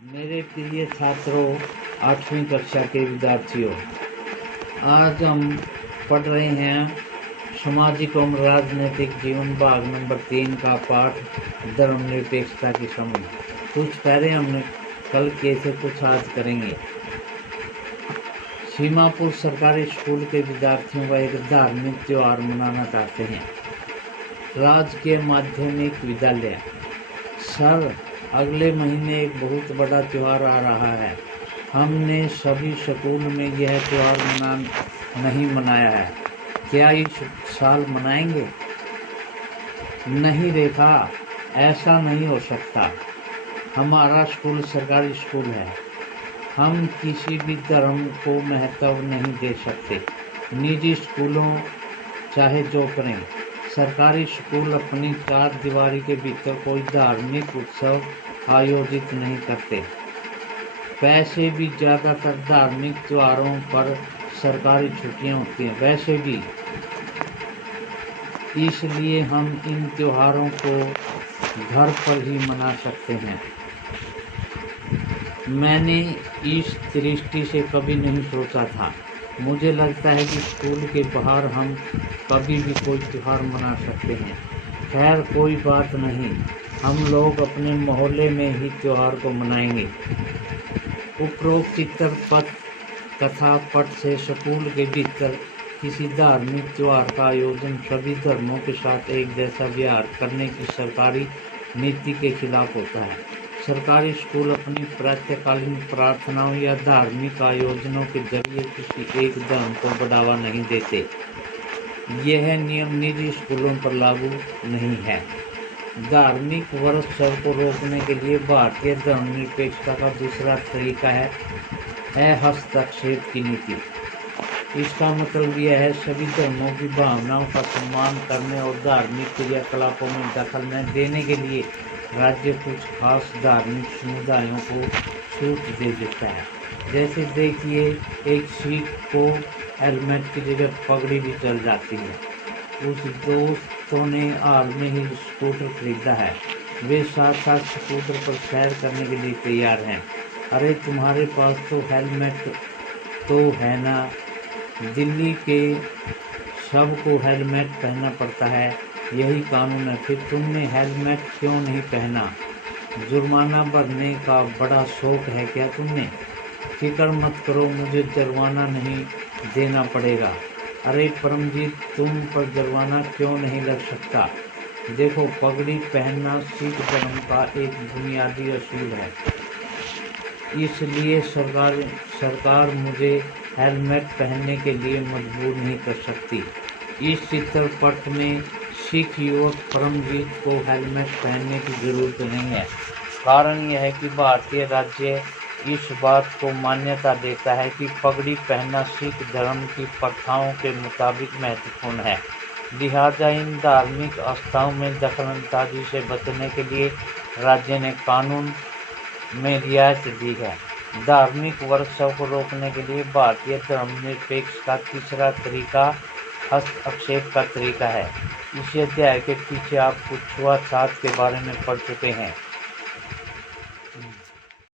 मेरे प्रिय छात्रों, 8वीं कक्षा के विद्यार्थियों, आज हम पढ़ रहे हैं सामाजिक एवं राजनीतिक जीवन भाग नंबर 3 का पाठ धर्मनिरपेक्षता की समझ। कुछ पहले हमने कल किए थे, कुछ आज करेंगे। सीमापुर सरकारी स्कूल के विद्यार्थियों का एक धार्मिक त्योहार मनाना चाहते हैं। राजकीय माध्यमिक विद्यालय सर, अगले महीने एक बहुत बड़ा त्योहार आ रहा है। हमने सभी स्कूल में यह त्योहार नहीं मनाया है। क्या इस साल मनाएंगे? नहीं रेखा, ऐसा नहीं हो सकता। हमारा स्कूल सरकारी स्कूल है। हम किसी भी धर्म को महत्व नहीं दे सकते। निजी स्कूलों चाहे जो करें, सरकारी स्कूल अपनी चार दीवारी के भीतर कोई धार्मिक उत्सव आयोजित नहीं करते। वैसे भी ज़्यादातर धार्मिक त्योहारों पर सरकारी छुट्टियां होती हैं। वैसे भी इसलिए हम इन त्योहारों को घर पर ही मना सकते हैं। मैंने इस दृष्टि से कभी नहीं सोचा था। मुझे लगता है कि स्कूल के बाहर हम कभी भी कोई त्योहार मना सकते हैं। खैर, कोई बात नहीं, हम लोग अपने मोहल्ले में ही त्योहार को मनाएंगे। उपरोक्त चित्रपट कथा पट से स्कूल के भीतर किसी धार्मिक त्योहार का आयोजन सभी धर्मों के साथ एक जैसा व्यवहार करने की सरकारी नीति के खिलाफ होता है। सरकारी स्कूल अपनी प्रातःकालीन प्रार्थनाओं या धार्मिक आयोजनों के जरिए किसी एक धर्म को बढ़ावा नहीं देते। यह नियम निजी स्कूलों पर लागू नहीं है। धार्मिक वर्षों को रोकने के लिए भारतीय धर्मनिरपेक्षता का दूसरा तरीका है हस्तक्षेप की नीति। इसका मतलब यह है सभी धर्मों की भावनाओं का सम्मान करने और धार्मिक क्रियाकलापों में दखल न देने के लिए राज्य कुछ खास धार्मिक समुदायों को छूट दे देता है। जैसे देखिए, एक सिख को हेलमेट की जगह पगड़ी भी चल जाती है। उस दोस्तों ने हाल में ही स्कूटर खरीदा है। वे साथ साथ स्कूटर पर सैर करने के लिए तैयार हैं। अरे, तुम्हारे पास तो हेलमेट तो है ना। दिल्ली के सबको हेलमेट पहनना पड़ता है, यही कानून है। फिर तुमने हेलमेट क्यों नहीं पहना? जुर्माना भरने का बड़ा शौक है क्या तुम्हें? फिक्र मत करो, मुझे जुर्माना नहीं देना पड़ेगा। अरे परमजीत, तुम पर जुर्माना क्यों नहीं लग सकता? देखो, पगड़ी पहनना सिख धर्म का एक बुनियादी असूल है। इसलिए सरकार मुझे हेलमेट पहनने के लिए मजबूर नहीं कर सकती। इस चित्रपट में सिख युवक परमजीत को हेलमेट पहनने की जरूरत नहीं है। कारण यह है कि भारतीय राज्य इस बात को मान्यता देता है कि पगड़ी पहनना सिख धर्म की प्रथाओं के मुताबिक महत्वपूर्ण है। लिहाजा इन धार्मिक आस्थाओं में दखलंदाजी से बचने के लिए राज्य ने कानून में रियायत दी है। धार्मिक वर्षों को रोकने के लिए भारतीय धर्मनिरपेक्ष का तीसरा तरीका हस्तक्षेप का तरीका है। इस अध्याय के पीछे आप कुछ छुआछूत के बारे में पढ़ चुके हैं।